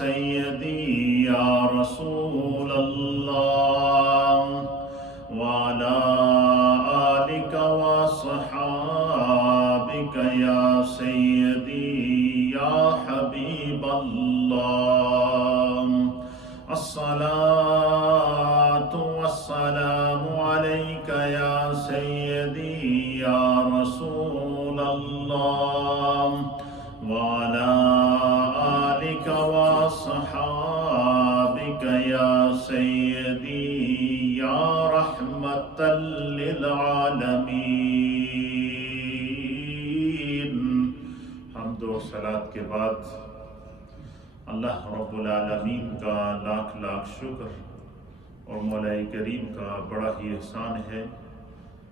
سيدي يا رسول الله وعلى آلك وصحابك يا سيدي يا حبيب الله. الصلاة والسلام عليك يا سيدي يا رسول الله وعلى آلك وصحابك يا سيدي يا رحمة للعالمين. حمد و صلاة کے بعد اللہ رب العالمین کا لاکھ لاکھ شکر اور مولا کریم کا بڑا ہی احسان ہے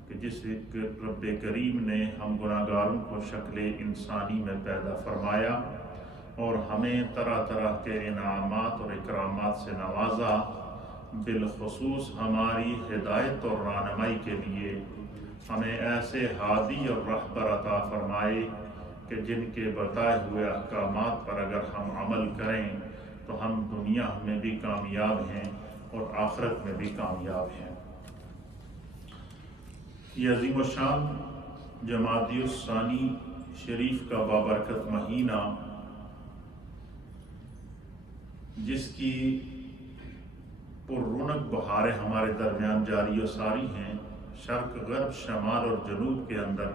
کہ جس رب کریم نے ہم گناہگاروں کو شکل انسانی میں پیدا فرمایا اور ہمیں طرح طرح کے انعامات اور اکرامات سے نوازا، بالخصوص ہماری ہدایت اور رہنمائی کے لیے ہمیں ایسے ہادی اور رہبر عطا فرمائے کہ جن کے بتائے ہوئے احکامات پر اگر ہم عمل کریں تو ہم دنیا میں بھی کامیاب ہیں اور آخرت میں بھی کامیاب ہیں۔ یہ عظیم الشان جمادی الثانی شریف کا بابرکت مہینہ، جس کی پر رونق بہاریں ہمارے درمیان جاری و ساری ہیں، شرق، غرب، شمال اور جنوب کے اندر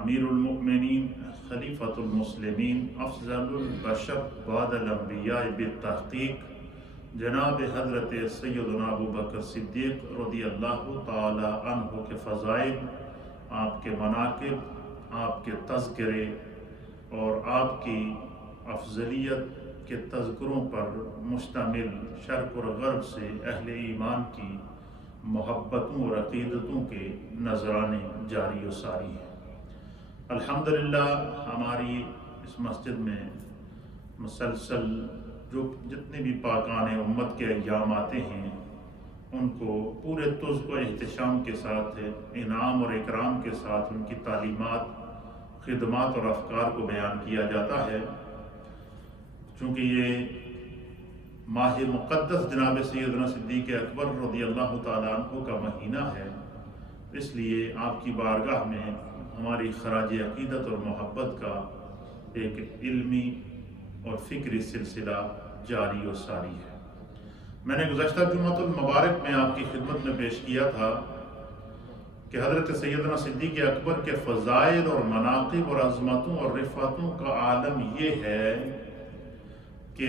امیر المؤمنین، خلیفۃ المسلمین، افضل البشر بعد الانبیاء بالتحقیق جناب حضرت سیدنا ابوبکر صدیق رضی اللہ تعالی عنہ کے فضائل، آپ کے مناقب، آپ کے تذکرے اور آپ کی افضلیت کے تذکروں پر مشتمل شرق اور غرب سے اہل ایمان کی محبتوں اور عقیدتوں کے نذرانے جاری و ساری ہیں۔ الحمدللہ ہماری اس مسجد میں مسلسل جتنے بھی پاکان امت کے ایام آتے ہیں ان کو پورے طز و احتشام کے ساتھ، انعام اور اکرام کے ساتھ ان کی تعلیمات، خدمات اور افکار کو بیان کیا جاتا ہے۔ چونکہ یہ ماہ مقدس جناب سیدنا صدیق اکبر رضی اللہ تعالیٰ عنہ کا مہینہ ہے، اس لیے آپ کی بارگاہ میں ہماری خراج عقیدت اور محبت کا ایک علمی اور فکری سلسلہ جاری و ساری ہے۔ میں نے گزشتہ جمعۃ المبارک میں آپ کی خدمت میں پیش کیا تھا کہ حضرت سیدنا صدیق اکبر کے فضائل اور مناقب اور عظمتوں اور رفعتوں کا عالم یہ ہے کہ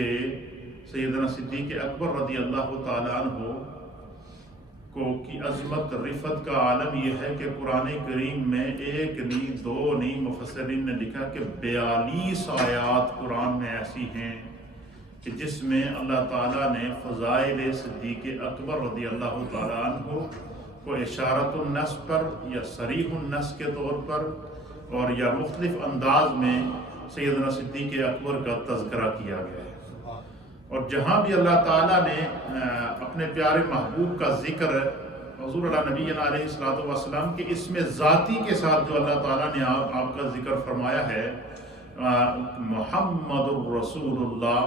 سیدنا صدیق اکبر رضی اللہ تعالیٰ عنہ کی عظمت رفعت کا عالم یہ ہے کہ قرآن کریم میں ایک نہیں دو نہیں، مفسرین نے لکھا کہ 42 آیات قرآن میں ایسی ہیں کہ جس میں اللہ تعالیٰ نے فضائل صدیق اکبر رضی اللہ تعالیٰ عنہ کو اشارت النص پر یا صریح النص کے طور پر اور یا مختلف انداز میں سیدنا صدیق اکبر کا تذکرہ کیا گیا ہے۔ اور جہاں بھی اللہ تعالیٰ نے اپنے پیارے محبوب کا ذکر حضور اللہ نبی علیہ السلام کے اسم ذاتی کے ساتھ جو اللہ تعالیٰ نے آپ کا ذکر فرمایا ہے، محمد الرسول اللہ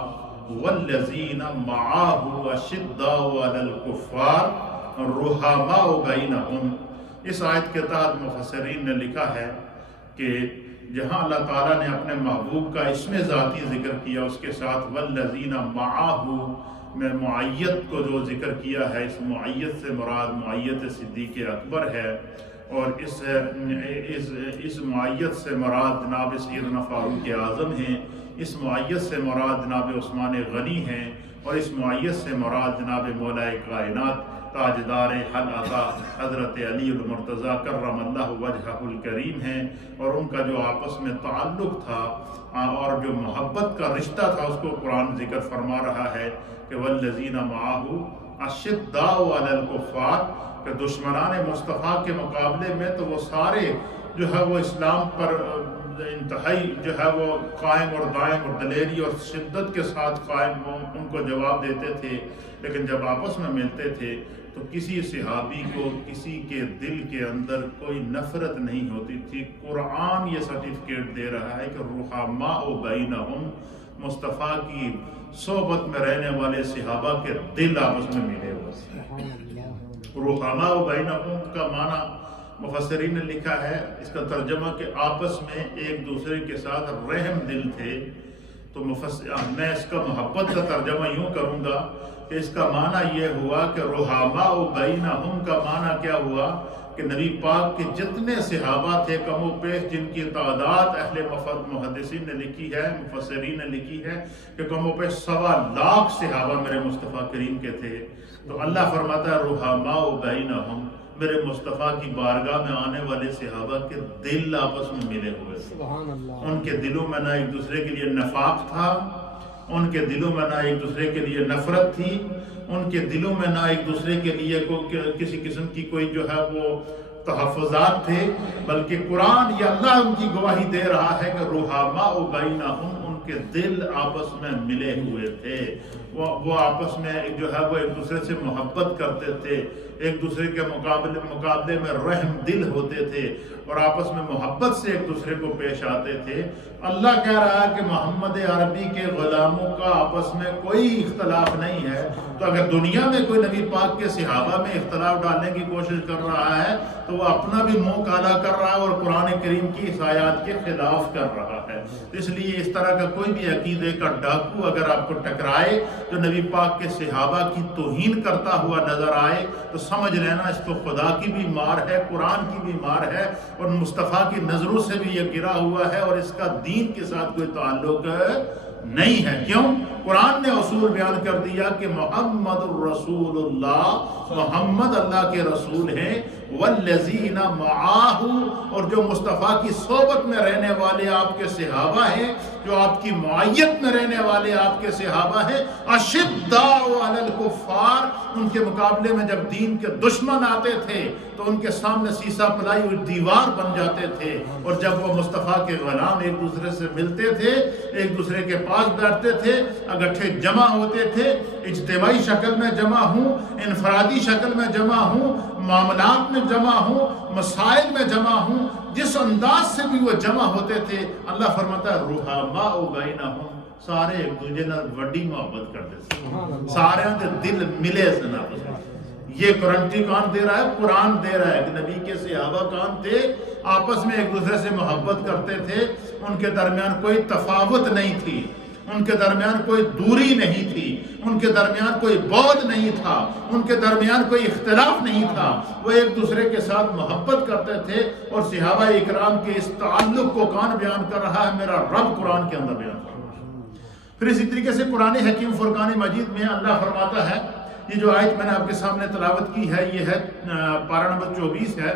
والذین معاہ اشداء علی الکفار رحماء بینہم، اس آیت کے تحت مفسرین نے لکھا ہے کہ جہاں اللہ تعالیٰ نے اپنے محبوب کا اسم ذاتی ذکر کیا، اس کے ساتھ والذین معاہ میں معیت کو جو ذکر کیا ہے، اس معیت سے مراد معیت صدیق اکبر ہے، اور اس معیت سے مراد جناب سیدنا فاروق اعظم ہیں، اس معیت سے مراد جناب عثمان غنی ہیں، اور اس معیت سے مراد جناب مولا کائنات تاجدار حل عطا حضرت علی المرتضیٰ کرم اللہ وجہہ الکریم ہیں، اور ان کا جو آپس میں تعلق تھا اور جو محبت کا رشتہ تھا اس کو قرآن ذکر فرما رہا ہے کہ والذین معاہ اشداء علی الکفار، کہ دشمنان مصطفیٰ کے مقابلے میں تو وہ سارے جو ہے وہ اسلام پر انتہائی جو ہے وہ قائم اور دائم اور دلیری اور شدت کے ساتھ قائم ان کو جواب دیتے تھے، لیکن جب آپس میں ملتے تھے تو کسی صحابی کو کسی کے دل کے اندر کوئی نفرت نہیں ہوتی تھی۔ قرآن یہ سرٹیفکیٹ دے رہا ہے کہ رحماء بینہم، مصطفیٰ کی صحبت میں رہنے والے صحابہ کے دل آپس میں ملے ہوئے۔ رحماء بینہم کا معنی مفسرین نے لکھا ہے، اس کا ترجمہ کہ آپس میں ایک دوسرے کے ساتھ رحم دل تھے۔ تو میں اس کا محبت کا ترجمہ یوں کروں گا کہ اس کا معنی یہ ہوا کہ رحماء بینہم کا معنی کیا ہوا کہ نبی پاک کے جتنے صحابہ تھے کم و بیش، جن کی تعداد اہل محدثین نے لکھی ہے، مفسرین نے لکھی ہے کہ کم و بیش 1.25 لاکھ صحابہ میرے مصطفیٰ کریم کے تھے۔ تو اللہ فرماتا ہے رحماء بینہم، میرے مصطفیٰ کی بارگاہ میں آنے والے صحابہ کے دل آپس میں ملے ہوئے۔ سبحان اللہ۔ ان کے دلوں میں نہ ایک دوسرے کے لیے نفاق تھا، ان کے دلوں میں نہ ایک دوسرے کے لیے نفرت تھی، ان کے دلوں میں نہ ایک دوسرے کے لیے کسی قسم کی کوئی جو ہے وہ تحفظات تھے، بلکہ قرآن یا اللہ ان کی گواہی دے رہا ہے کہ رحماء بینہم، ان کے دل آپس میں ملے ہوئے تھے۔ وہ آپس میں جو ہے وہ ایک دوسرے سے محبت کرتے تھے، ایک دوسرے کے مقابلے میں رحم دل ہوتے تھے، اور آپس میں محبت سے ایک دوسرے کو پیش آتے تھے۔ اللہ کہہ رہا ہے کہ محمد عربی کے غلاموں کا آپس میں کوئی اختلاف نہیں ہے۔ تو اگر دنیا میں کوئی نبی پاک کے صحابہ میں اختلاف ڈالنے کی کوشش کر رہا ہے تو وہ اپنا بھی منہ کالا کر رہا ہے اور قرآن کریم کی اس آیات کے خلاف کر رہا ہے۔ اس لیے اس طرح کا کوئی بھی عقیدے کا ڈاکو اگر آپ کو ٹکرائے جو نبی پاک کے صحابہ کی توہین کرتا ہوا نظر آئے تو سمجھ لینا اس کو خدا کی بھی مار ہے، قرآن کی بھی مار ہے، اور مصطفیٰ کی نظروں سے بھی یہ گرا ہوا ہے، اور اس کا دین کے ساتھ کوئی تعلق نہیں ہے۔ کیوں؟ قرآن نے اصول بیان کر دیا کہ محمد الرسول اللہ، محمد اللہ کے رسول ہیں، والذین معاہ، اور جو مصطفیٰ کی صحبت میں رہنے والے آپ کے صحابہ ہیں، جو آپ کی معیت میں رہنے والے آپ کے صحابہ ہیں، اشداء علی الکفار، ان کے مقابلے میں جب دین کے دشمن آتے تھے تو ان کے سامنے سیسا پلائی ہوئی دیوار بن جاتے تھے، اور جب وہ مصطفیٰ کے غلام ایک دوسرے سے ملتے تھے، ایک دوسرے کے پاس بیٹھتے تھے، اگٹھے جمع ہوتے تھے، اجتماعی شکل میں جمع ہوں، انفرادی شکل میں جمع ہوں، معاملات میں جمع ہوں، مسائل میں جمع ہوں، جس انداز سے بھی وہ جمع ہوتے تھے، اللہ فرماتا ہے رحماء بینہم، سارے ایک دوسرے نال وڈی محبت کرتے تھے، سارے دے دل ملے سنا۔ یہ گارنٹی کون دے رہا ہے؟ قرآن دے رہا ہے کہ نبی کے صحابہ کون تھے؟ آپس میں ایک دوسرے سے محبت کرتے تھے، ان کے درمیان کوئی تفاوت نہیں تھی، ان کے درمیان کوئی دوری نہیں تھی، ان کے درمیان کوئی بعد نہیں تھا، ان کے درمیان کوئی اختلاف نہیں تھا، وہ ایک دوسرے کے ساتھ محبت کرتے تھے۔ اور صحابہ اکرام کے اس تعلق کو کون بیان کر رہا ہے؟ میرا رب قرآن کے اندر بیان کر رہا ہے۔ پھر اسی طریقے سے قرآن حکیم فرقان مجید میں اللہ فرماتا ہے، یہ جو آیت میں نے آپ کے سامنے تلاوت کی ہے یہ ہے پارہ نمبر 24 ہے،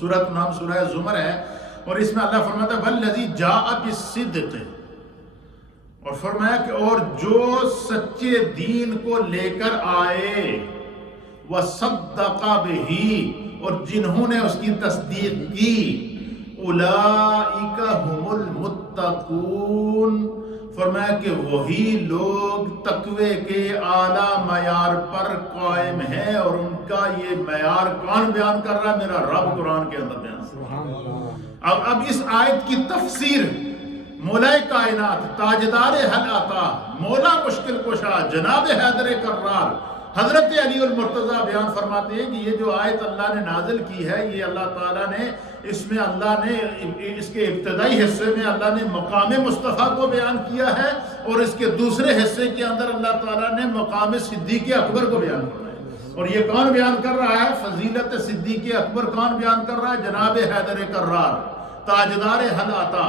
سورۃ نام سورہ زمر ہے، اور اس میں اللہ فرماتا ہے والذی جاء بالصدق، اور فرمایا کہ اور جو سچے دین کو لے کر آئے، وصدق بہ، اور جنہوں نے اس کی تصدیق کی، اولئک هم المتقون، فرمایا کہ وہی لوگ تقوی کے اعلیٰ معیار پر قائم ہیں، اور ان کا یہ معیار کون بیان کر رہا ہے؟ میرا رب قرآن کے اندر بیان کر رہا ہے۔ اب اس آیت کی تفسیر مولا کائنات، تاجدار حل عطا، مولا مشکل کشا، جناب حیدر کرار، حضرت علی المرتضیٰ بیان فرماتے ہیں کہ یہ جو آیت اللہ نے نازل کی ہے، یہ اللہ تعالیٰ نے اس میں اللہ نے اس کے ابتدائی حصے میں اللہ نے مقام مصطفیٰ کو بیان کیا ہے، اور اس کے دوسرے حصے کے اندر اللہ تعالیٰ نے مقام صدیق اکبر کو بیان کیا ہے۔ اور یہ کون بیان کر رہا ہے؟ فضیلت صدیق اکبر کون بیان کر رہا ہے؟ جناب حیدر کرار، تاجدار حل عطا،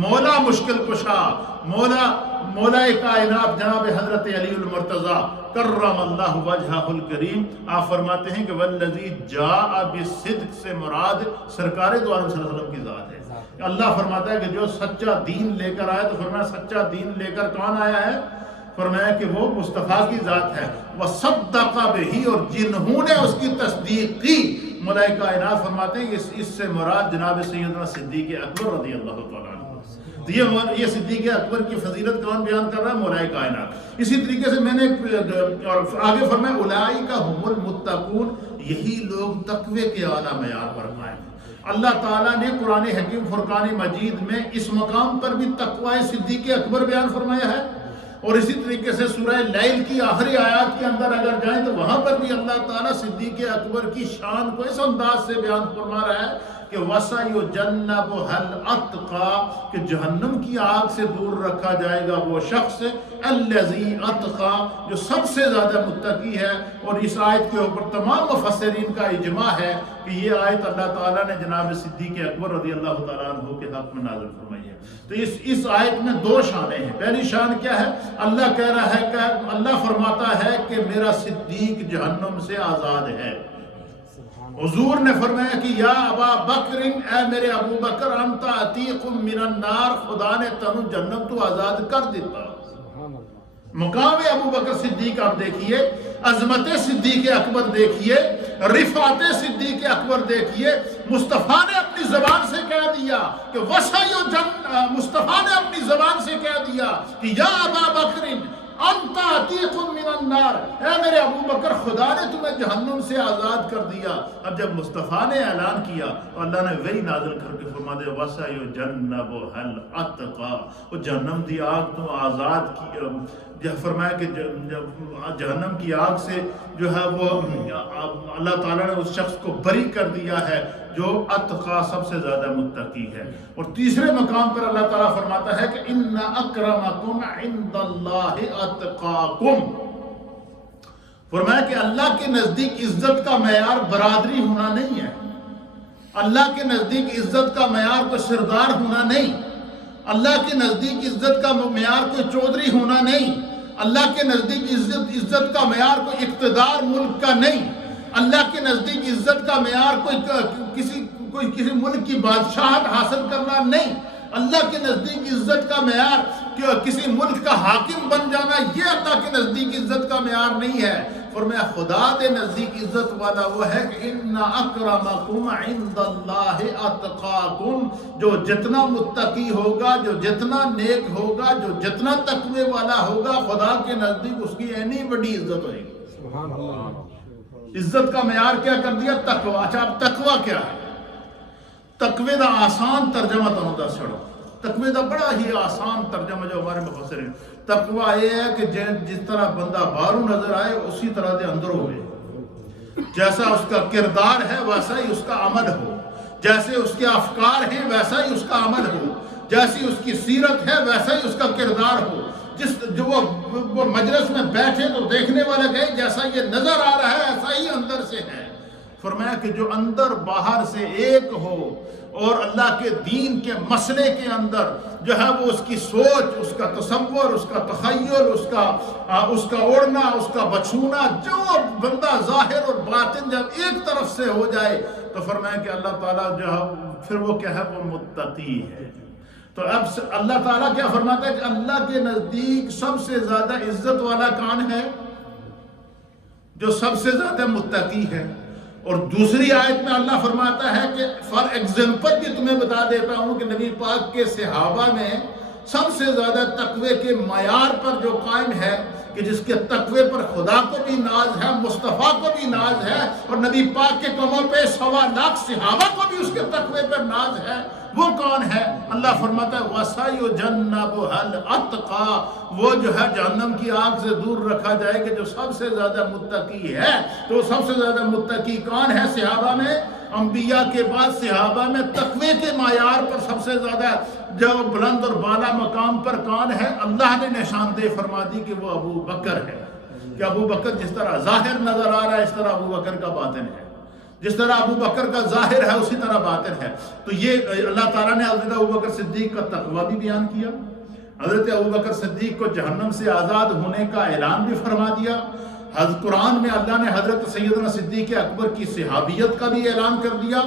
مولا مشکل کشا، مولا کائنات جناب حضرت علی المرتضیٰ کرم اللہ وجہہ الکریم۔ آپ فرماتے ہیں کہ والذی جاء بالصدق سے مراد سرکار دو عالم صلی اللہ علیہ وسلم کی ذات ہے۔ اللہ فرماتا ہے کہ جو سچا دین لے کر آیا، تو فرمایا سچا دین لے کر کون آیا ہے؟ فرمایا کہ وہ مصطفیٰ کی ذات ہے، وصدق بہ، اور جنہوں نے اس کی تصدیق کی۔ مولا کائنات فرماتے ہیں کہ اس سے مراد جناب سیدنا صدیق اکبر رضی اللہ تعالیٰ عنہ۔ یہ صدیق اکبر کی فضیلت کون بیان کر رہا ہے؟ مولا کائنات۔ اسی طریقے سے میں نے آگے فرمایا اولئک هم المتقون، یہی لوگ تقوی کے اعلیٰ معیار پر قائم ہیں۔ اللہ تعالیٰ نے قرآن حکیم فرقان مجید میں اس مقام پر بھی تقوی صدیق اکبر بیان فرمایا ہے، اور اسی طریقے سے سورہ لیل کی آخری آیات کے اندر اگر جائیں تو وہاں پر بھی اللہ تعالیٰ صدیق اکبر کی شان کو اس انداز سے بیان فرما رہا ہے کہ وَسَيُجَنَّبُهَا الْأَتْقَى، کہ جہنم کی آگ سے دور رکھا جائے گا وہ شخص الَّذِي أَتْقَى، جو سب سے زیادہ متقی ہے۔ اور اس آیت کے اوپر تمام مفسرین کا اجماع ہے کہ یہ آیت اللہ تعالیٰ نے جناب صدیق اکبر رضی اللہ تعالیٰ عنہ کے حق میں نازل فرمائی ہے۔ تو اس آیت میں دو شانیں ہیں۔ پہلی شان کیا ہے؟ اللہ کہہ رہا ہے کہ اللہ فرماتا ہے کہ میرا صدیق جہنم سے آزاد ہے۔ حضور نے فرمایا کہ یا ابا بکر، اے میرے ابو بکر، انت عتیق من النار، خدا نے تنو جہنم تو آزاد کر دیتا۔ مقام ابو بکر صدیق آپ دیکھیے، عظمت صدیق اکبر دیکھیے، رفعت صدیق اکبر دیکھیے۔ مصطفیٰ نے اپنی زبان سے کہہ دیا کہ مصطفیٰ نے اپنی زبان سے کہہ دیا کہ یا ابا بکر انت عتیق من النار، اے میرے ابو بکر، خدا نے تمہیں جہنم سے آزاد کر دیا۔ اب جب مصطفیٰ نے اعلان کیا تو اللہ نے وہی نازل کر کے فرما دیا وَسَيُجَنَّبُهَا الْأَتْقَى، وہ جہنم دی آگ تو آزاد کی، فرمایا کہ جہنم کی آگ سے جو ہے وہ اللہ تعالیٰ نے اس شخص کو بری کر دیا ہے جو اتقا، سب سے زیادہ متقی ہے۔ اور تیسرے مقام پر اللہ تعالیٰ فرماتا ہے کہ ان اکرمکم عند اللہ اتقاکم، فرمایا کہ اللہ کے نزدیک عزت کا معیار برادری ہونا نہیں ہے، اللہ کے نزدیک عزت کا معیار کوئی سردار ہونا نہیں، اللہ کے نزدیک عزت کا معیار کوئی چودھری ہونا نہیں، اللہ کے نزدیک عزت کا معیار کوئی اقتدار ملک کا نہیں، اللہ کے نزدیک عزت کا معیار کوئی کسی ملک کی بادشاہت حاصل کرنا نہیں، اللہ کے نزدیک عزت کا معیار کسی ملک کا حاکم بن جانا، یہ اللہ کے نزدیک عزت کا معیار نہیں ہے۔ فرمایا خدا کے نزدیک عزت والا وہ ہے کہ ان اکرمکم عند اللہ اتقاکم، جو جتنا متقی ہوگا، جو جتنا نیک ہوگا، جو جتنا تقوی والا ہوگا، خدا کے نزدیک اس کی اینی بڑی عزت ہوئے گی۔ سبحان اللہ۔ عزت کا معیار کیا کر دیا؟ تقوی۔ اچھا اب تقوی کیا ہے؟ تقوی دا آسان ترجمہ تو ہوتا چھڑو، تقوی دا بڑا ہی آسان ترجمہ جو ہمارے مفسر ہیں، تقوی یہ ہے کہ جس طرح بندہ باہروں نظر آئے اسی طرح دے اندر ہوئے، جیسا اس کا کردار ہے ویسا ہی اس کا عمل ہو، جیسے اس کے افکار ہیں ویسا ہی اس کا عمل ہو، جیسی اس کی سیرت ہے ویسا ہی اس کا کردار ہو۔ جو وہ مجلس میں بیٹھے تو دیکھنے والے کہے جیسا یہ نظر آ رہا ہے ایسا ہی اندر سے ہے۔ فرمایا کہ جو اندر باہر سے ایک ہو اور اللہ کے دین کے مسئلے کے اندر جو ہے وہ اس کی سوچ، اس کا تصور، اس کا تخیل، اس کا اوڑھنا، اس کا بچھونا، جو بندہ ظاہر اور باطن جب ایک طرف سے ہو جائے تو فرمایا کہ اللہ تعالیٰ جو ہے پھر وہ کیا ہے، وہ متقی ہے۔ تو اب اللہ تعالیٰ کیا فرماتا ہے کہ اللہ کے نزدیک سب سے زیادہ عزت والا کون ہے؟ جو سب سے زیادہ متقی ہے۔ اور دوسری آیت میں اللہ فرماتا ہے کہ فار ایگزامپل بھی تمہیں بتا دیتا ہوں کہ نبی پاک کے صحابہ میں سب سے زیادہ تقوی کے معیار پر جو قائم ہے کہ جس کے تقوی پر خدا کو بھی ناز ہے، مصطفیٰ کو بھی ناز ہے، اور نبی پاک کے قدموں پہ 1.25 لاکھ صحابہ کو بھی اس کے تقوی پر ناز ہے، وہ کون ہے؟ اللہ فرماتا ہے وَسَيُجَنَّبُهَا الْأَتْقَى، وہ جو ہے جہنم کی آگ سے دور رکھا جائے گا جو سب سے زیادہ متقی ہے۔ تو سب سے زیادہ متقی کون ہے صحابہ میں؟ انبیاء کے بعد صحابہ میں تقوی کے معیار پر سب سے زیادہ جو بلند اور بالا مقام پر کون ہے؟ اللہ نے نشاندہ فرما دی کہ وہ ابو بکر ہے، کہ ابو بکر جس طرح ظاہر نظر آ رہا ہے اس طرح ابو بکر کا باطن ہے، جس طرح ابو بکر کا ظاہر ہے اسی طرح باطن ہے۔ تو یہ اللہ تعالیٰ نے حضرت ابو بکر صدیق کا تقوی بھی بیان کیا، حضرت ابو بکر صدیق کو جہنم سے آزاد ہونے کا اعلان بھی فرما دیا۔ قرآن میں اللہ نے حضرت سیدنا صدیق اکبر کی صحابیت کا بھی اعلان کر دیا،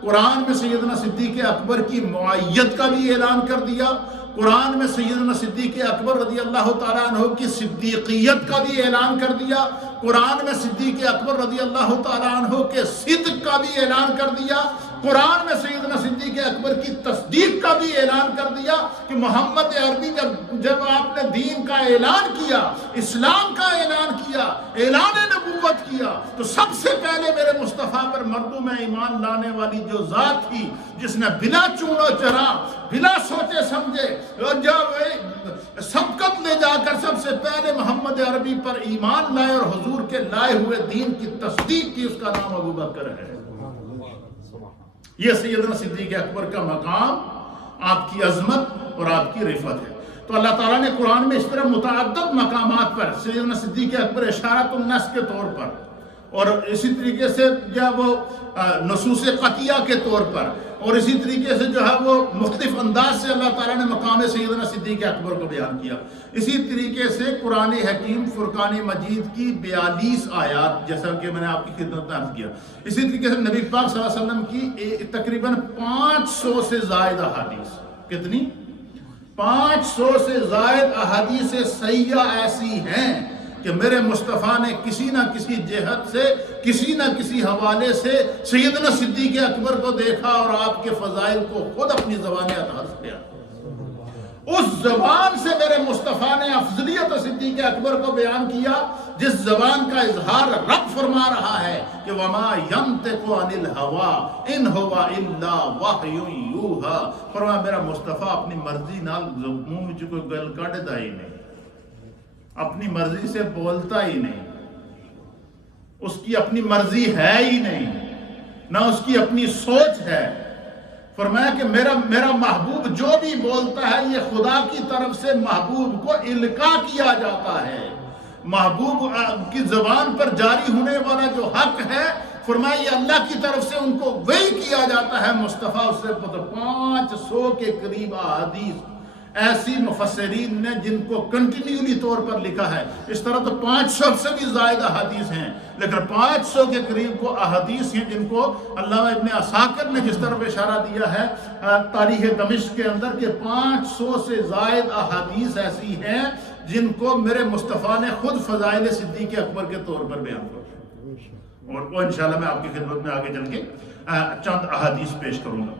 قرآن میں سیدنا صدیق اکبر کی معیت کا بھی اعلان کر دیا، قرآن میں سیدنا صدیق اکبر رضی اللہ تعالیٰ عنہ کی صدیقیت کا بھی اعلان کر دیا، قرآن میں صدیق اکبر رضی اللہ تعالیٰ عنہ کے صدق کا بھی اعلان کر دیا، قرآن میں سیدنا صدیق اکبر کی تصدیق کا بھی اعلان کر دیا کہ محمد عربی جب آپ نے دین کا اعلان کیا، اسلام کا اعلان کیا، اعلان نبوت کیا، تو سب سے پہلے میرے مصطفیٰ پر مردوں میں ایمان لانے والی جو ذات تھی، جس نے بلا چون و چرا، بلا سوچے سمجھے جب سبقت لے جا کر سب سے پہلے محمد عربی پر ایمان لائے اور حضور کے لائے ہوئے دین کی تصدیق کی، اس کا نام ابو بکر ہے۔ یہ سیدنا صدیق اکبر کا مقام، آپ کی عظمت اور آپ کی رفعت ہے۔ تو اللہ تعالیٰ نے قرآن میں اس طرح متعدد مقامات پر سیدنا صدیق اکبر اشارۃ النص کے طور پر، اور اسی طریقے سے جب وہ نصوص قطعیہ کے طور پر، اور اسی طریقے سے جو ہے وہ مختلف انداز سے اللہ تعالیٰ نے مقام سیدنا صدیق اکبر کو بیان کیا۔ اسی طریقے سے قرآن حکیم فرقان مجید کی 42 آیات، جیسا کہ میں نے آپ کی خدمت میں عرض کیا، اسی طریقے سے نبی پاک صلی اللہ علیہ وسلم کی تقریباً 500 سے زائد احادیث، کتنی؟ 500 سے زائد احادیث صحیحہ ایسی ہیں کہ میرے مصطفیٰ نے کسی نہ کسی جہت سے، کسی نہ کسی حوالے سے سیدنا صدیق اکبر کو دیکھا اور آپ کے فضائل کو خود اپنی زبان اطہر کیا۔ اس زبان سے میرے مصطفیٰ نے افضلیت صدیق اکبر کو بیان کیا، جس زبان کا اظہار رب فرما رہا ہے کہ وَمَا يَنْتِقُ عَنِ الْهَوَىٰ إِنْ هُوَ إِلَّا وَحْيٌ يُوحَىٰ۔ فرمایا میرا مصطفیٰ اپنی مرضی نال منہ وچ کوئی گل کڈدا ہی نہیں، اپنی مرضی سے بولتا ہی نہیں، اس کی اپنی مرضی ہے ہی نہیں، نہ اس کی اپنی سوچ ہے۔ فرمایا کہ میرا محبوب جو بھی بولتا ہے یہ خدا کی طرف سے محبوب کو القاء کیا جاتا ہے۔ محبوب کی زبان پر جاری ہونے والا جو حق ہے، فرمایا یہ اللہ کی طرف سے ان کو وحی کیا جاتا ہے۔ مصطفیٰ اس سے 500 کے قریب احادیث ایسی مفسرین نے جن کو کنٹینیولی طور پر لکھا ہے، اس طرح تو 500 سے بھی زائد احادیث ہیں، لیکن 500 کے قریب وہ احادیث ہیں جن کو علامہ ابن عساکر نے جس طرح اشارہ دیا ہے تاریخ دمشق کے اندر کہ 500 سے زائد احادیث ایسی ہیں جن کو میرے مصطفیٰ نے خود فضائل صدیق اکبر کے طور پر بیان کیا، اور وہ انشاءاللہ میں آپ کی خدمت میں آگے چل کے چند احادیث پیش کروں گا۔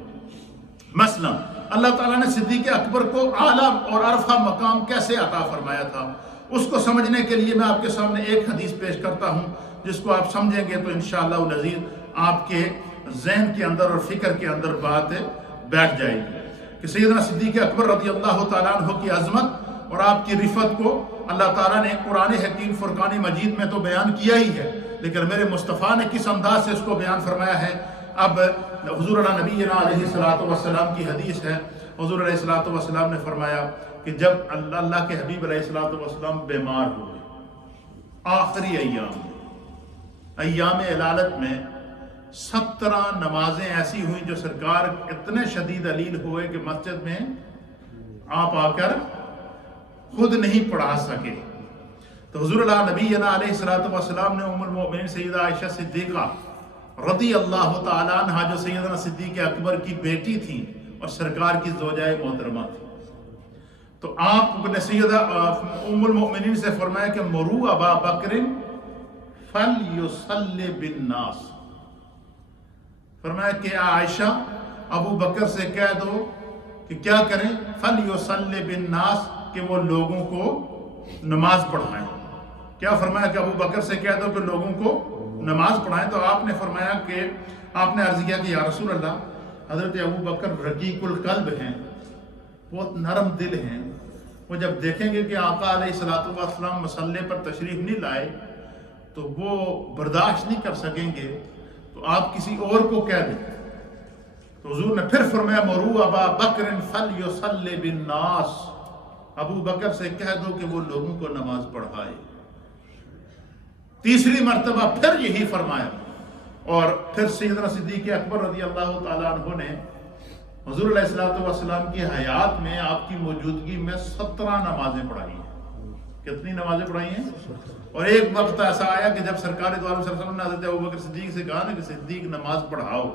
مثلا اللہ تعالیٰ نے صدیق اکبر کو اعلیٰ اور عرفہ مقام کیسے عطا فرمایا تھا، اس کو سمجھنے کے لیے میں آپ کے سامنے ایک حدیث پیش کرتا ہوں، جس کو آپ سمجھیں گے تو انشاءاللہ العزیز آپ کے ذہن کے اندر اور فکر کے اندر بات بیٹھ جائے گی کہ سیدنا صدیق اکبر رضی اللہ تعالیٰ عنہ کی عظمت اور آپ کی رفعت کو اللہ تعالیٰ نے قرآن حکیم فرقان مجید میں تو بیان کیا ہی ہے، لیکن میرے مصطفیٰ نے کس انداز سے اس کو بیان فرمایا ہے۔ اب حضور نبی علیہ السلام کی حدیث ہے، حضور علیہ السلام نے فرمایا کہ جب اللہ کے حبیب علیہ السلام بیمار ہوئے، آخری ایام علالت میں 17 نمازیں ایسی ہوئیں جو سرکار اتنے شدید علیل ہوئے کہ مسجد میں آپ آ کر خود نہیں پڑھا سکے، تو حضور نبی علیہ السلام نے ام المؤمنین سیدہ عائشہ صدیقہ رضی اللہ تعالیٰ عنہ جو سیدنا صدیق اکبر کی بیٹی تھی اور سرکار کی زوجہ محترمہ تھی، تو آپ نے سیدہ ام المؤمنین سے فرمایا کہ مرو ابا بکر فلیصلی بالناس، فرمایا کہ عائشہ ابو بکر سے کہہ دو کہ کیا کریں، فلیصلی بالناس، کہ وہ لوگوں کو نماز پڑھائیں۔ کیا فرمایا کہ ابو بکر سے کہہ دو کہ لوگوں کو نماز پڑھائیں، تو آپ نے فرمایا کہ آپ نے عرض کیا کہ یا رسول اللہ، حضرت ابو بکر رقیق القلب ہیں، بہت نرم دل ہیں، وہ جب دیکھیں گے کہ آقا علیہ السلام مصلی پر تشریف نہیں لائے تو وہ برداشت نہیں کر سکیں گے، تو آپ کسی اور کو کہہ دیں۔ تو حضور نے پھر فرمایا مرو ابا بکر فلیصلی بالناس، ابو بکر سے کہہ دو کہ وہ لوگوں کو نماز پڑھائے۔ تیسری مرتبہ پھر یہی فرمایا، اور پھر سیدنا صدیق اکبر رضی اللہ تعالیٰ عنہ نے حضور علیہ السلام کی حیات میں آپ کی موجودگی میں 17 نمازیں پڑھائی ہیں۔ کتنی نمازیں پڑھائی ہیں؟ اور ایک وقت ایسا آیا کہ جب سرکار دو عالم صلی اللہ علیہ وسلم نے حضرت ابوبکر صدیق سے کہا نا کہ صدیق نماز پڑھاؤ،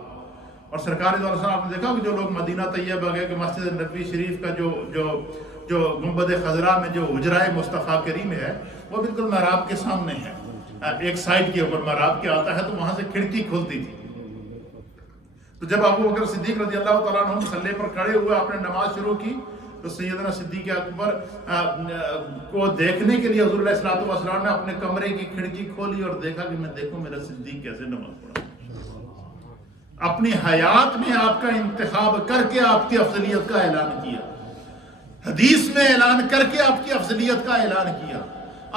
اور سرکار دو عالم صلی اللہ علیہ وسلم آپ نے دیکھا کہ جو لوگ مدینہ طیبہ گئے کہ مسجد نبوی شریف کا جو گنبد خضراء میں جو حجرہ مصطفیٰ کریم ہے وہ بالکل محراب کے سامنے ہے، ایک سائڈ کے اوپر محراب کے آتا ہے، تو وہاں سے کھڑکی کھلتی تھی، تو جب ابو بکر صدیق رضی اللہ تعالیٰ عنہ مصلی پر کھڑے ہوئے آپ نے نماز شروع کی تو سیدنا صدیق اکبر کو دیکھنے کے لیے حضور علیہ الصلوۃ والسلام نے اپنے کمرے کی کھڑکی کھولی اور دیکھا کہ میں دیکھوں میرا صدیق کیسے نماز پڑھا. اپنی حیات میں آپ کا انتخاب کر کے آپ کی افضلیت کا اعلان کیا, حدیث میں اعلان کر کے آپ کی افضلیت کا اعلان کیا,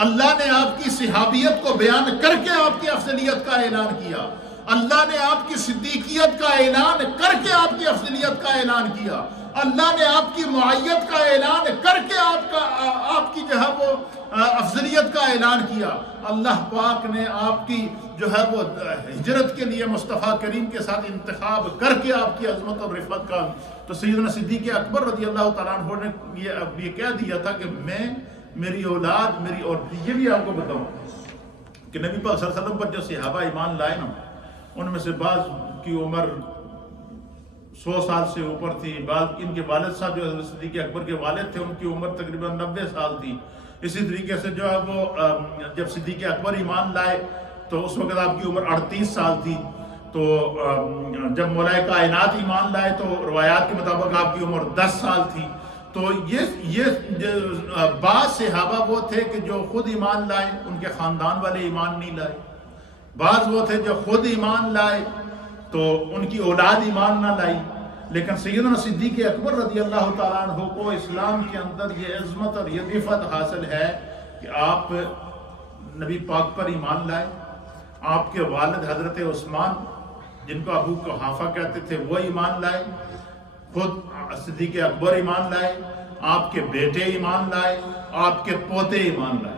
اللہ نے آپ کی صحابیت کو بیان کر کے آپ کی افضلیت کا اعلان کیا, اللہ نے آپ کی صدیقیت کا اعلان کر کے آپ کی افضلیت کا اعلان کیا, اللہ نے آپ کی معیت کا اعلان کر کے آپ کی جو ہے وہ افضلیت کا اعلان کیا. اللہ پاک نے آپ کی جو ہے وہ ہجرت کے لیے مصطفیٰ کریم کے ساتھ انتخاب کر کے آپ کی عظمت اور رفعت کا. تو سیدنا صدیق اکبر رضی اللہ تعالیٰ عنہ نے یہ کہہ دیا تھا کہ میں, میری اولاد, میری, اور یہ بھی آپ کو بتاؤں کہ نبی پاک صلی اللہ علیہ وسلم پر جو صحابہ ایمان لائے نا, ان میں سے بعض کی عمر 100 سال سے اوپر تھی, بعض ان کے والد صاحب جو حضرت صدیق اکبر کے والد تھے ان کی عمر تقریباً 90 سال تھی. اسی طریقے سے جو ہے وہ جب صدیق اکبر ایمان لائے تو اس وقت آپ کی عمر 38 سال تھی. تو جب مولا کائنات ایمان لائے تو روایات کے مطابق آپ کی عمر 10 سال تھی. تو یہ بعض صحابہ وہ تھے کہ جو خود ایمان لائے, ان کے خاندان والے ایمان نہیں لائے. بعض وہ تھے جو خود ایمان لائے تو ان کی اولاد ایمان نہ لائی. لیکن سیدنا صدیق اکبر رضی اللہ تعالیٰ عنہ کو اسلام کے اندر یہ عظمت اور یہ رفعت حاصل ہے کہ آپ نبی پاک پر ایمان لائے. آپ کے والد حضرت عثمان جن کو ابو قحافہ کہتے تھے وہ ایمان لائے, خود صدیق اکبر ایمان لائے, آپ کے بیٹے ایمان لائے, آپ کے پوتے ایمان لائے.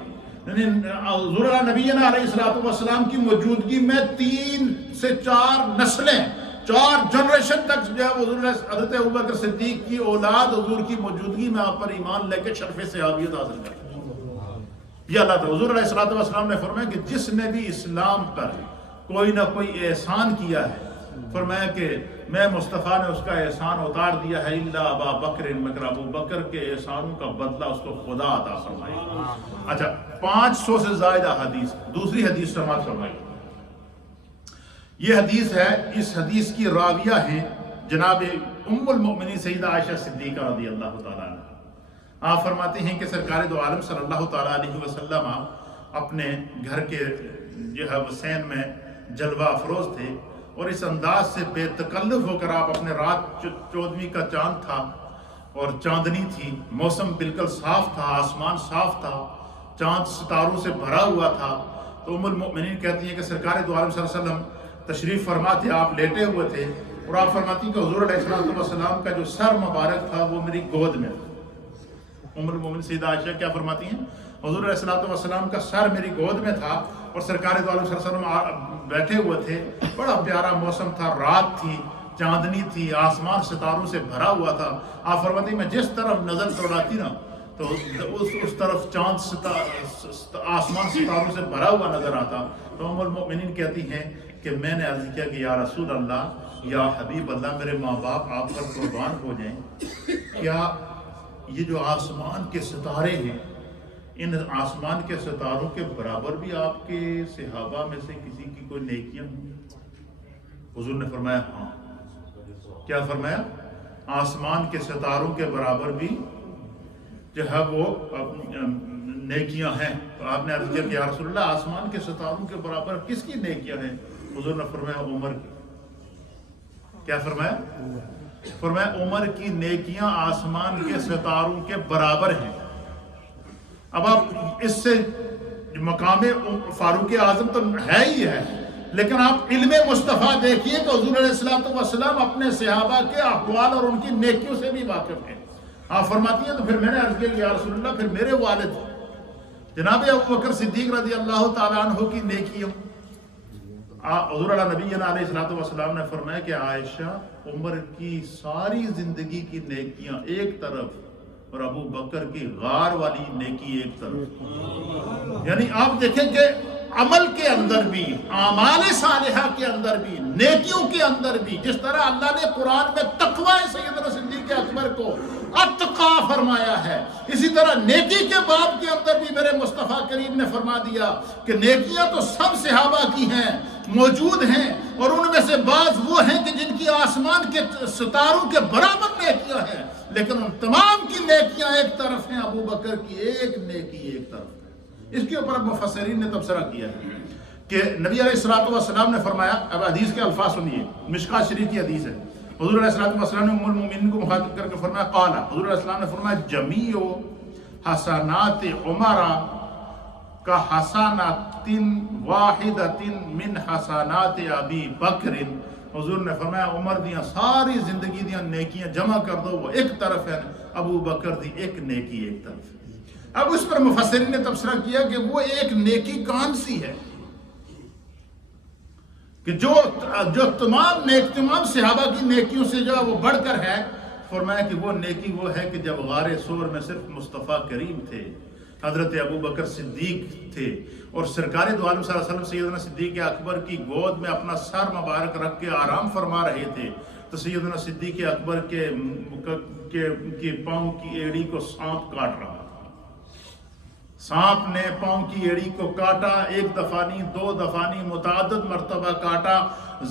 حضور نبینا علیہ الصلوۃ والسلام کی موجودگی میں 3 سے 4 نسلیں, 4 جنریشن تک جو ہے حضور حضرت ابوبکر صدیق کی اولاد حضور کی موجودگی میں آپ پر ایمان لے کے شرف صحابیت حاصل کرتے. یہ اللہ تعالیٰ حضور علیہ الصلوۃ والسلام نے فرمایا کہ جس نے بھی اسلام پر کوئی نہ کوئی احسان کیا ہے, فرمایا کہ میں مصطفیٰ نے اس کا احسان اتار دیا ہے, الا ابا بکر, مگر ابو بکر کے احسانوں کا بدلہ اس کو خدا عطا فرمائے. اچھا 500 سے زائد حدیث. دوسری حدیث سماعت فرمائیے. یہ حدیث ہے, اس حدیث کی راویہ ہیں جناب ام المؤمنین سیدہ عائشہ صدیقہ رضی اللہ تعالیٰ عنہ. آپ فرماتے ہیں کہ سرکار دو عالم صلی اللہ تعالیٰ علیہ وسلم اپنے گھر کے جو ہے حسین میں جلوہ افروز تھے, اور اس انداز سے بے تکلف ہو کر آپ اپنے رات 14ویں کا چاند تھا اور چاندنی تھی, موسم بالکل صاف تھا, آسمان صاف تھا, چاند ستاروں سے بھرا ہوا تھا. تو ام المؤمنین کہتی ہیں کہ سرکار دو عالم صلی اللہ علیہ وسلم تشریف فرما تھے, آپ لیٹے ہوئے تھے, اور آپ فرماتی ہیں کہ حضور علیہ السلام کا جو سر مبارک تھا وہ میری گود میں تھا. ام المؤمنین سیدہ عائشہ کیا فرماتی ہیں, حضور علیہ السلام کا سر میری گود میں تھا اور سرکار دو عالم صلی اللہ علیہ وسلم بیٹھے ہوئے تھے. بڑا پیارا موسم تھا, رات تھی, چاندنی تھی, آسمان ستاروں سے بھرا ہوا تھا. آپ فرماتی میں جس طرف نظر دوڑاتی نا تو اس طرف چاند آسمان ستاروں سے بھرا ہوا نظر آتا. تو ام المؤمنین کہتی ہیں کہ میں نے عرض کیا کہ یا رسول اللہ, یا حبیب اللہ, میرے ماں باپ آپ پر قربان ہو جائیں, کیا یہ جو آسمان کے ستارے ہیں, ان آسمان کے ستاروں کے برابر بھی آپ کے صحابہ میں سے کسی کی کوئی نیکیاں ہوں؟ حضور نے فرمایا ہاں. کیا فرمایا؟ آسمان کے ستاروں کے برابر بھی جو ہے وہ نیکیاں ہیں. تو آپ نے عرض کیا کہ یا رسول اللہ آسمان کے ستاروں کے برابر کس کی نیکیاں ہیں؟ حضور نے فرمایا عمر کی. کیا فرمایا؟ فرمایا عمر کی نیکیاں آسمان کے ستاروں کے برابر ہیں. اب آپ اس سے مقام فاروق اعظم تو ہے ہی ہے, لیکن آپ علم مصطفیٰ دیکھیے کہ حضور علیہ السلام اپنے صحابہ کے احوال اور ان کی نیکیوں سے بھی واقف ہیں. آپ فرماتی ہیں تو پھر میں نے عرض کیا کہ یا رسول اللہ پھر میرے والد جناب ابو بکر صدیق رضی اللہ تعالیٰ عنہ کی نیکیوں. حضور نبی علیہ السلام نے فرمایا کہ عائشہ عمر کی ساری زندگی کی نیکیاں ایک طرف اور ابو بکر کی غار والی نیکی ایک طرف. یعنی آپ دیکھیں کہ عمل کے اندر بھی, اعمال صالحہ کے اندر بھی, نیکیوں کے اندر بھی, جس طرح اللہ نے قرآن میں تقوی سیدنا صدیق اکبر کو اتقا فرمایا ہے۔ اسی طرح نیکی کے باب کے اندر بھی میرے مصطفیٰ کریم نے فرما دیا کہ نیکیاں تو سب صحابہ کی ہیں، موجود ہیں، اور ان میں سے بعض وہ ہیں کہ جن کی آسمان کے ستاروں کے برابر نیکیاں ہیں، لیکن ان تمام کی نیکیاں ایک طرف ہیں، ابو بکر کی ایک نیکی ایک طرف ہے۔ اس کے اوپر مفسرین نے تبصرہ کیا ہے کہ نبی علیہ الصلوۃ والسلام نے فرمایا، اب حدیث کے الفاظ سنیے، مشکات شریف کی حدیث ہے، حضور علیہ الصلوۃ والسلام نے ام المؤمنین کو مخاطب کر کے فرمایا، قال، حضور علیہ السلام نے فرمایا، جمیع حسنات عمر کا حسنات واحدۃ من حسنات ابی بکر، حضور نے فرمایا عمر دیاں ساری زندگی دیاں نیکیاں جمع کر دو، وہ ایک طرف ہے، ابو بکر دی ایک نیکی ایک طرف ہے۔ اب اس پر مفسرین نے تبصرہ کیا کہ وہ ایک نیکی کون سی ہے کہ جو تمام صحابہ کی نیکیوں سے جو ہے وہ بڑھ کر ہے؟ فرمایا کہ وہ نیکی وہ ہے کہ جب غار ثور میں صرف مصطفیٰ کریم تھے، حضرت ابو بکر صدیق تھے، اور سرکار دو عالم صلی اللہ علیہ وسلم سیدنا صدیق اکبر کی گود میں اپنا سر مبارک رکھ کے آرام فرما رہے تھے، تو سیدنا صدیق اکبر کے پاؤں کی ایڑی کو سانپ کاٹ رہا تھا۔ سانپ نے پاؤں کی ایڑی کو کاٹا، ایک دفعہ نہیں، دو دفعہ نہیں، متعدد مرتبہ کاٹا،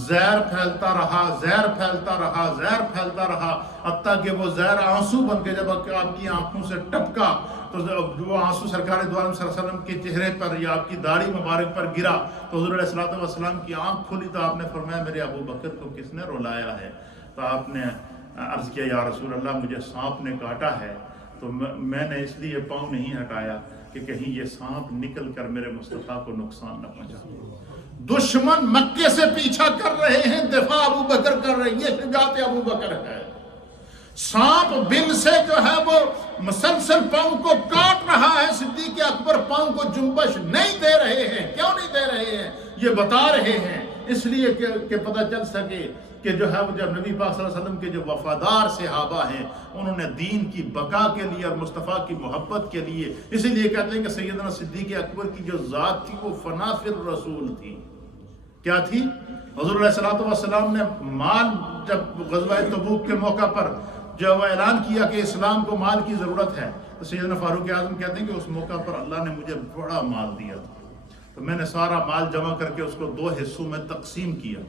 زہر پھیلتا رہا، زہر پھیلتا رہا، زہر پھیلتا رہا، حتیٰ کہ وہ زہر آنسو بن کے جب آپ کی آنکھوں سے ٹپکا تو وہ آنسو سرکار دو عالم صلی اللہ علیہ وسلم کے چہرے پر یا آپ کی داڑھی مبارک پر گرا، تو حضور علیہ الصلوۃ والسلام کی آنکھ کھلی تو آپ نے فرمایا میرے ابو بکر کو کس نے رلایا ہے؟ تو آپ نے عرض کیا یا رسول اللہ مجھے سانپ نے کاٹا ہے، تو میں نے اس لیے پاؤں نہیں ہٹایا کہ کہیں یہ سانپ نکل کر میرے مصطفیٰ کو نقصان نہ پہنچا۔ دشمن مکے سے پیچھا کر رہے ہیں، دفاع ابو بکر کر رہے ہیں، یہ شجاعت ابو بکر ہے۔ سانپ بن سے جو ہے وہ مسلسل پاؤں کو کاٹ رہا ہے، صدیق اکبر پاؤں کو جنبش نہیں دے رہے ہیں۔ کیوں نہیں دے رہے ہیں؟ یہ بتا رہے ہیں اس لیے کہ پتہ چل سکے کہ جو ہے وہ جب نبی پاک صلی اللہ علیہ وسلم کے جو وفادار صحابہ ہیں انہوں نے دین کی بقا کے لیے اور مصطفیٰ کی محبت کے لیے، اسی لیے کہتے ہیں کہ سیدنا صدیق اکبر کی جو ذات تھی وہ فنا فی الرسول تھی۔ کیا تھی؟ حضور علیہ الصلوۃ والسلام نے مال، جب غزوہ تبوک کے موقع پر جب اعلان کیا کہ اسلام کو مال کی ضرورت ہے، تو سیدنا فاروق اعظم کہتے ہیں کہ اس موقع پر اللہ نے مجھے بڑا مال دیا تھا، تو میں نے سارا مال جمع کر کے اس کو 2 حصوں میں تقسیم کیا،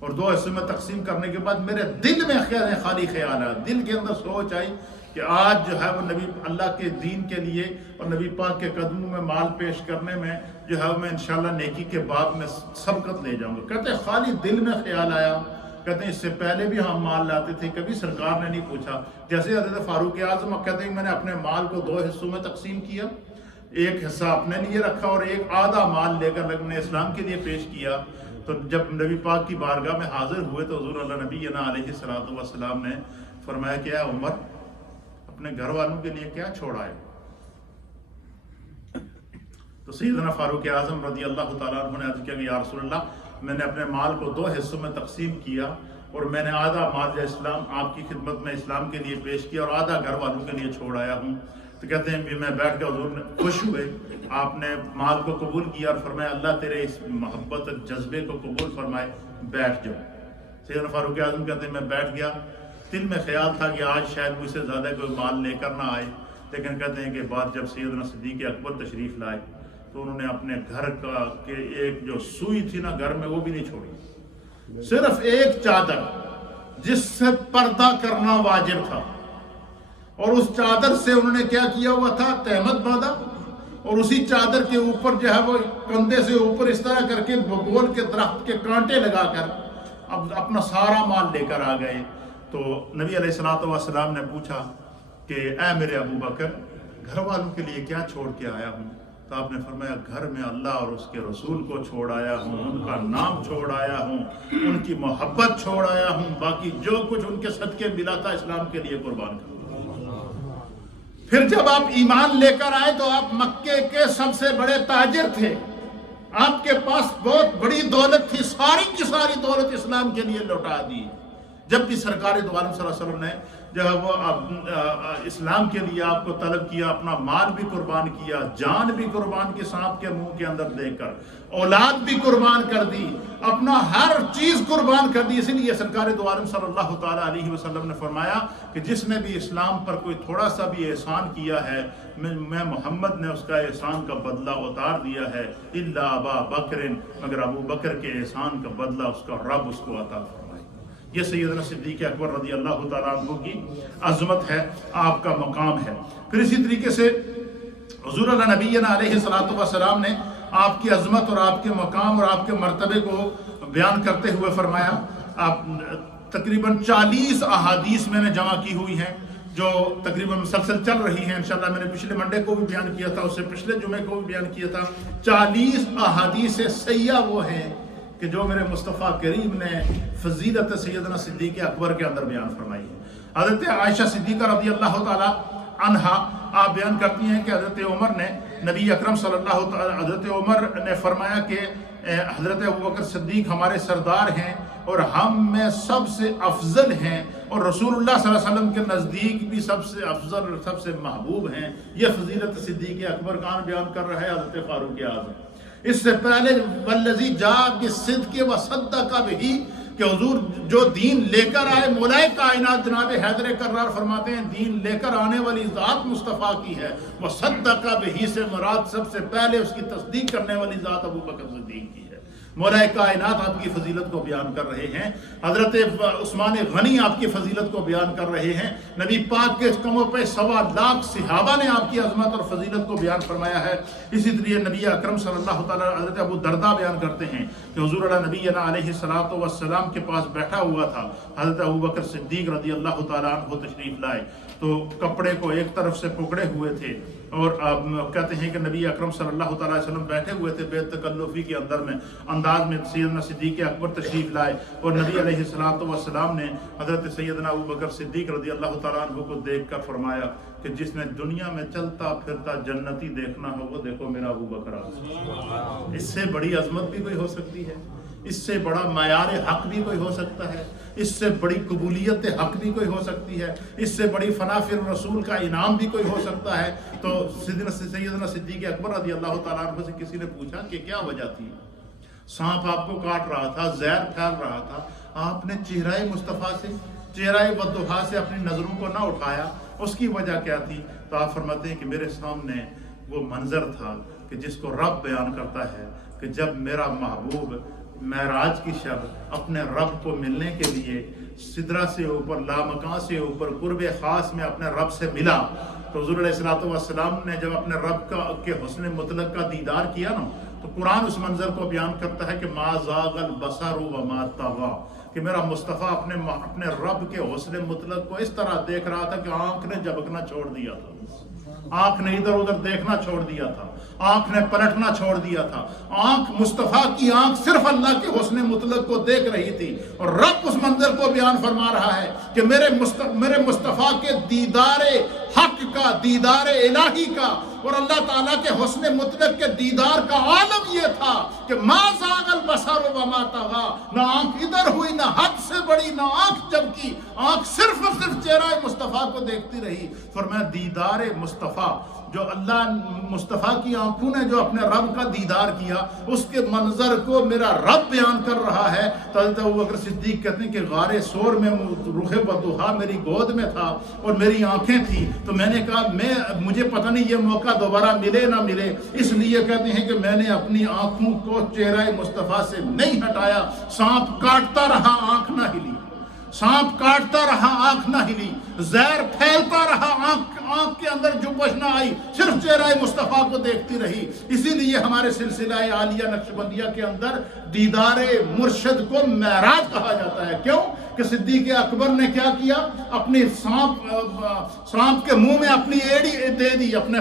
اور 2 حصوں میں تقسیم کرنے کے بعد میرے دل میں خالی خیال ہے، دل کے اندر سوچ آئی کہ آج جو ہے وہ نبی اللہ کے دین کے لیے اور نبی پاک کے قدموں میں مال پیش کرنے میں جو ہے میں انشاءاللہ نیکی کے باب میں سبقت لے جاؤں گا۔ کہتے ہیں خالی دل میں خیال آیا، کہتے ہیں اس سے پہلے بھی ہم مال لاتے تھے، کبھی سرکار نے نہیں پوچھا۔ جیسے حضرت فاروق اعظم کہتے ہیں میں نے اپنے مال کو 2 حصوں میں تقسیم کیا، ایک حصہ اپنے لیے رکھا اور ایک آدھا مال لے کر میں نے اسلام کے لیے پیش کیا۔ تو جب نبی پاک کی بارگاہ میں حاضر ہوئے تو حضور اللہ نبی علیہ الصلوۃ والسلام نے فرمایا کہ اے عمر اپنے گھر والوں کے لیے کیا چھوڑا ہے؟ تو سیدنا فاروق اعظم رضی اللہ تعالیٰ عنہ نے عرض کیا کہ یا رسول اللہ میں نے اپنے مال کو 2 حصوں میں تقسیم کیا اور میں نے آدھا مال اسلام آپ کی خدمت میں اسلام کے لیے پیش کیا اور آدھا گھر والوں کے لیے چھوڑ آیا ہوں۔ تو کہتے ہیں کہ میں بیٹھ کے حضور نے خوش ہوئے، آپ نے مال کو قبول کیا اور فرمایا اللہ تیرے اس محبت جذبے کو قبول فرمائے، بیٹھ جاؤ۔ سیدنا فاروق اعظم کہتے ہیں میں بیٹھ گیا، دل میں خیال تھا کہ آج شاید مجھ سے زیادہ کوئی مال لے کر نہ آئے، لیکن کہتے ہیں کہ بعد جب سیدنا صدیق اکبر تشریف لائے تو انہوں نے اپنے گھر کا کہ ایک جو سوئی تھی نا گھر میں وہ بھی نہیں چھوڑی، صرف ایک چادر جس سے پردہ کرنا واجب تھا، اور اس چادر سے انہوں نے کیا کیا ہوا تھا؟ تہمت باندھا، اور اسی چادر کے اوپر جو ہے وہ کندھے سے اوپر اس طرح کر کے ببول کے درخت کے کانٹے لگا کر اب اپنا سارا مال لے کر آ گئے۔ تو نبی علیہ الصلوۃ والسلام نے پوچھا کہ اے میرے ابو بکر گھر والوں کے لیے کیا چھوڑ کے آیا ہوں؟ تو آپ نے فرمایا گھر میں اللہ اور اس کے رسول کو چھوڑ آیا ہوں، ان کا نام چھوڑ آیا ہوں، ان کی محبت چھوڑ آیا ہوں، باقی جو کچھ ان کے صدقے ملا تھا اسلام کے لیے قربان کر۔ پھر جب آپ ایمان لے کر آئے تو آپ مکے کے سب سے بڑے تاجر تھے، آپ کے پاس بہت بڑی دولت تھی، ساری کی ساری دولت اسلام کے لیے لوٹا دی۔ جب بھی سرکار دو عالم صلی اللہ علیہ وسلم نے جب وہ اسلام کے لیے آپ کو طلب کیا، اپنا مال بھی قربان کیا، جان بھی قربان کی سانپ کے منہ کے اندر دے کر، اولاد بھی قربان کر دی، اپنا ہر چیز قربان کر دی. اسی لیے سرکار دو عالم صلی اللہ تعالیٰ علیہ وسلم نے فرمایا کہ جس نے بھی اسلام پر کوئی تھوڑا سا بھی احسان کیا ہے، میں محمد نے اس کا احسان کا بدلہ اتار دیا ہے، الا ابا بکر، مگر ابو بکر کے احسان کا بدلہ اس کا رب اس کو عطا فرمائے. یہ سیدنا صدیق اکبر رضی اللہ تعالیٰ عنہ کی عظمت ہے، آپ کا مقام ہے. پھر اسی طریقے سے حضور اللہ نبینا علیہ الصلوۃ والسلام نے آپ کی عظمت اور آپ کے مقام اور آپ کے مرتبے کو بیان کرتے ہوئے فرمایا. آپ تقریباً 40 احادیث میں نے جمع کی ہوئی ہیں جو تقریباً مسلسل چل رہی ہیں. انشاءاللہ میں نے پچھلے منڈے کو بھی بیان کیا تھا، اس سے پچھلے جمعے کو بھی بیان کیا تھا. 40 احادیث صحیحہ وہ ہیں کہ جو میرے مصطفیٰ کریم نے فضیلت سیدنا صدیق اکبر کے اندر بیان فرمائی ہے. حضرت عائشہ صدیقہ رضی اللہ تعالی عنہا آپ بیان کرتی ہیں کہ حضرت عمر نے نبی اکرم صلی اللہ تعالی حضرت عمر نے فرمایا کہ حضرت ابوبکر صدیق ہمارے سردار ہیں اور ہم میں سب سے افضل ہیں، اور رسول اللہ صلی اللہ علیہ وسلم کے نزدیک بھی سب سے افضل اور سب سے محبوب ہیں. یہ فضیلت صدیق اکبر کان بیان کر رہا ہے حضرت فاروق اعظم. اس سے پہلے والذی جاء بالصدق وصدق بہ، کہ حضور جو دین لے کر آئے، مولائے کائنات جناب حیدر کرار فرماتے ہیں دین لے کر آنے والی ذات مصطفیٰ کی ہے. وصدق بہ سے مراد سب سے پہلے اس کی تصدیق کرنے والی ذات ابوبکر صدیق کی ہے. مولائے کائنات آپ کی فضیلت کو بیان کر رہے ہیں. حضرت عثمان غنی آپ کی فضیلت کو بیان کر رہے ہیں. نبی پاک کے کم و بیش 1.25 لاکھ صحابہ نے آپ کی عظمت اور فضیلت کو بیان فرمایا ہے. اسی طرح نبی اکرم صلی اللہ تعالیٰ حضرت ابو درداء بیان کرتے ہیں کہ حضور اللہ نبی علیہ الصلوۃ والسلام کے پاس بیٹھا ہوا تھا حضرت ابوبکر صدیق رضی اللہ تعالیٰ عنہ تشریف لائے تو کپڑے کو ایک طرف سے پکڑے ہوئے تھے، اور کہتے ہیں کہ نبی اکرم صلی اللہ تعالیٰ علیہ وسلم بیٹھے ہوئے تھے بے تکلفی کے اندر میں انداز میں. سیدنا صدیق اکبر تشریف لائے اور نبی علیہ الصلوۃ والسلام نے حضرت سیدنا ابوبکر صدیق رضی اللہ تعالیٰ عنہ کو دیکھ کر فرمایا کہ جس نے دنیا میں چلتا پھرتا جنتی دیکھنا ہو وہ دیکھو میرا ابوبکر. اس سے بڑی عظمت بھی کوئی ہو سکتی ہے؟ اس سے بڑا معیار حق بھی کوئی ہو سکتا ہے؟ اس سے بڑی قبولیت حق بھی کوئی ہو سکتی ہے؟ اس سے بڑی فنا فی الرسول کا انعام بھی کوئی ہو سکتا ہے؟ تو سیدنا صدیق اکبر رضی اللہ تعالیٰ عنہ سے کسی نے پوچھا کہ کیا وجہ تھی؟ سانپ آپ کو کاٹ رہا تھا، زہر پھیل رہا تھا، آپ نے چہرہ مصطفیٰ سے، چہرہ والضحیٰ سے اپنی نظروں کو نہ اٹھایا، اس کی وجہ کیا تھی؟ تو آپ فرماتے ہیں کہ میرے سامنے وہ منظر تھا کہ جس کو رب بیان کرتا ہے کہ جب میرا محبوب معراج کی شب اپنے رب کو ملنے کے لیے سدرہ سے اوپر، لامکاں سے اوپر، قرب خاص میں اپنے رب سے ملا، تو حضور علیہ الصلوۃ والسلام نے جب اپنے رب کے حسن مطلق کا دیدار کیا نا، تو قرآن اس منظر کو بیان کرتا ہے کہ ما زاغ البصر وما طغى، کہ میرا مصطفیٰ اپنے رب کے حسن مطلق کو اس طرح دیکھ رہا تھا کہ آنکھ نے جھپکنا چھوڑ دیا تھا، آنکھ نے ادھر ادھر دیکھنا چھوڑ دیا تھا، آنکھ نے پلٹنا چھوڑ دیا تھا. آنکھ مصطفیٰ کی آنکھ صرف اللہ کے حسن مطلق کو دیکھ رہی تھی، اور رب اس منظر کو بیان فرما رہا ہے کہ میرے مصطفیٰ کے دیدار حق کا، دیدار الہی کا اور اللہ تعالیٰ کے حسن مطلق کے دیدار کا عالم یہ تھا کہ ما زاغ البصر وما طغى، نہ آنکھ ادھر ہوئی، نہ حد سے بڑی، نہ آنکھ جبکی، آنکھ صرف اور صرف چہرہ مصطفیٰ کو دیکھتی رہی. فرمایا دیدار مصطفیٰ، جو اللہ مصطفیٰ کی آنکھوں نے جو اپنے رب کا دیدار کیا، اس کے منظر کو میرا رب بیان کر رہا ہے. تو حضرت ابوبکر صدیق کہتے ہیں کہ غار سور میں رخ والضحیٰ میری گود میں تھا اور میری آنکھیں تھیں، تو میں نے کہا مجھے پتہ نہیں یہ موقع دوبارہ ملے نہ ملے، اس لیے کہتے ہیں کہ میں نے اپنی آنکھوں کو چہرہ مصطفیٰ سے نہیں ہٹایا. سانپ کاٹتا رہا، آنکھ نہ ہلی، سانپ کاٹتا رہا، آنکھ نہ ہلی، زہر پھیلتا رہا، آنکھ کے اندر جنبش نہ آئی، صرف چہرہ مصطفیٰ کو دیکھتی رہی. اسی لیے ہمارے سلسلہ عالیہ نقشبندیہ کے اندر دیدار مرشد کو معراج کہا جاتا ہے. کیوں کہ صدیق اکبر نے کیا کیا؟ اپنی سانپ کے منہ میں اپنی ایڑی دے دی، اپنے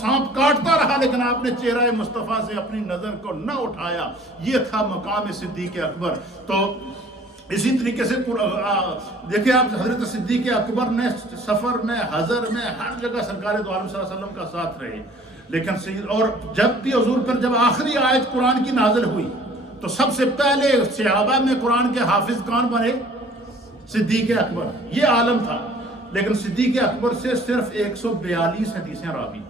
سانپ کاٹتا رہا لیکن آپ نے چہرہ مصطفیٰ سے اپنی نظر کو نہ اٹھایا. یہ تھا مقام صدیق اکبر. تو اسی طریقے سے دیکھیں آپ، حضرت صدیق اکبر نے سفر میں، حضر میں، ہر جگہ سرکار دو عالم صلی اللہ علیہ وسلم کا ساتھ رہے. لیکن اور جب بھی حضور پر جب آخری آیت قرآن کی نازل ہوئی تو سب سے پہلے صحابہ میں قرآن کے حافظ کون بنے؟ صدیق اکبر. یہ عالم تھا لیکن صدیق اکبر سے صرف 142 حدیثیں راوی.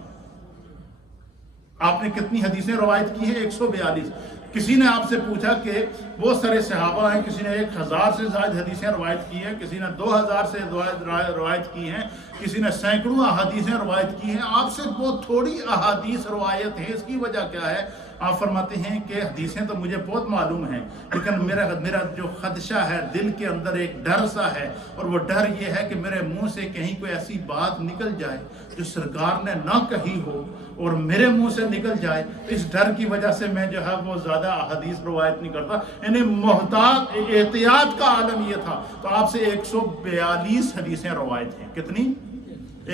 آپ نے کتنی حدیثیں روایت کی ہیں؟ 142. کسی نے آپ سے پوچھا کہ بہت سارے صحابہ ہیں، کسی نے 1000 سے زائد حدیثیں روایت کی ہیں، کسی نے 2000 سے روایت کی ہیں، کسی نے سینکڑوں احادیثیں روایت کی ہیں، آپ سے بہت تھوڑی احادیث روایت ہے، اس کی وجہ کیا ہے؟ آپ فرماتے ہیں کہ حدیثیں تو مجھے بہت معلوم ہیں، لیکن میرا جو خدشہ ہے، دل کے اندر ایک ڈر سا ہے، اور وہ ڈر یہ ہے کہ میرے منہ سے کہیں کوئی ایسی بات نکل جائے جو سرکار نے نہ کہی ہو اور میرے منہ سے نکل جائے. اس ڈر کی وجہ سے میں جو ہے وہ زیادہ حدیث روایت نہیں کرتا. یعنی محتاط احتیاط کا عالم یہ تھا. تو آپ سے 142 حدیثیں روایت ہیں. کتنی؟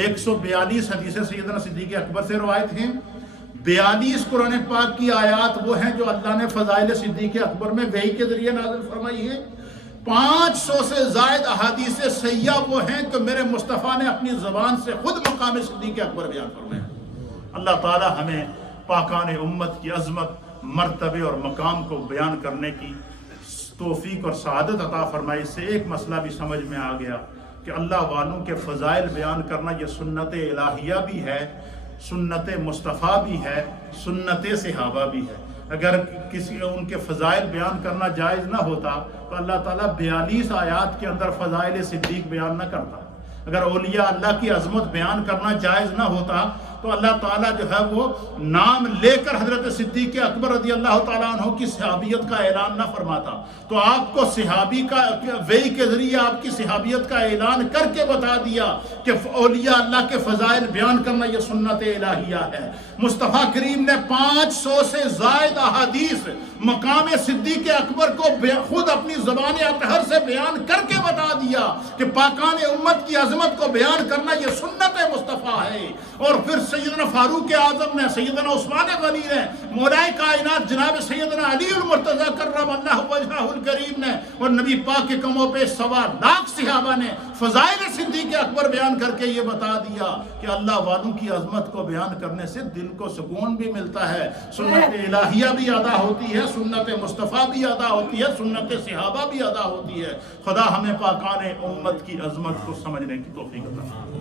142 حدیثیں سیدنا صدیق اکبر سے روایت ہیں. 42 قرآن پاک کی آیات وہ ہیں جو اللہ نے فضائل صدیق اکبر میں وحی کے ذریعے نازل فرمائی ہے. 500 سے زائد احادیث سیاح وہ ہیں کہ میرے مصطفیٰ نے اپنی زبان سے خود مقام صدیق اکبر بیان فرمایا. اللہ تعالی ہمیں پاکان امت کی عظمت، مرتبے اور مقام کو بیان کرنے کی توفیق اور سعادت عطا فرمائی. اس سے ایک مسئلہ بھی سمجھ میں آ گیا کہ اللہ والوں کے فضائل بیان کرنا یہ سنت الہیہ بھی ہے، سنت مصطفیٰ بھی ہے، سنت صحابہ بھی ہے. اگر کسی ان کے فضائل بیان کرنا جائز نہ ہوتا تو اللہ تعالیٰ 42 آیات کے اندر فضائل صدیق بیان نہ کرتا. اگر اولیاء اللہ کی عظمت بیان کرنا جائز نہ ہوتا تو اللہ تعالیٰ جو ہے وہ نام لے کر حضرت صدیق اکبر رضی اللہ تعالیٰ عنہ کی صحابیت کا اعلان نہ فرماتا. تو آپ کو صحابی کا وحی کے ذریعے آپ کی صحابیت کا اعلان کر کے بتا دیا کہ اولیاء اللہ کے فضائل بیان کرنا یہ سنت الہیہ ہے. مصطفیٰ کریم نے 500 سے زائد احادیث مقام صدیق اکبر کو خود اپنی زبان اطہر سے بیان کر کے بتا دیا کہ پاکان امت کی عظمت کو بیان کرنا یہ سنت مصطفیٰ ہے. اور پھر سیدنا فاروق اعظم نے، سیدنا عثمان غنی نے، مولائے کائنات جناب سیدنا علی المرتضیٰ کرم اللہ وجہہ الکریم نے اور نبی پاک کے کموں پہ 125,000 صحابہ نے فضائل صدیق اکبر بیان کر کے یہ بتا دیا کہ اللہ والوں کی عظمت کو بیان کرنے سے دل کو سکون بھی ملتا ہے، سنت الہیہ بھی ادا ہوتی ہے، سنت مصطفیٰ بھی ادا ہوتی ہے، سنت صحابہ بھی ادا ہوتی ہے. خدا ہمیں پاکان امت کی عظمت کو سمجھنے کی توفیق عطا فرمائے.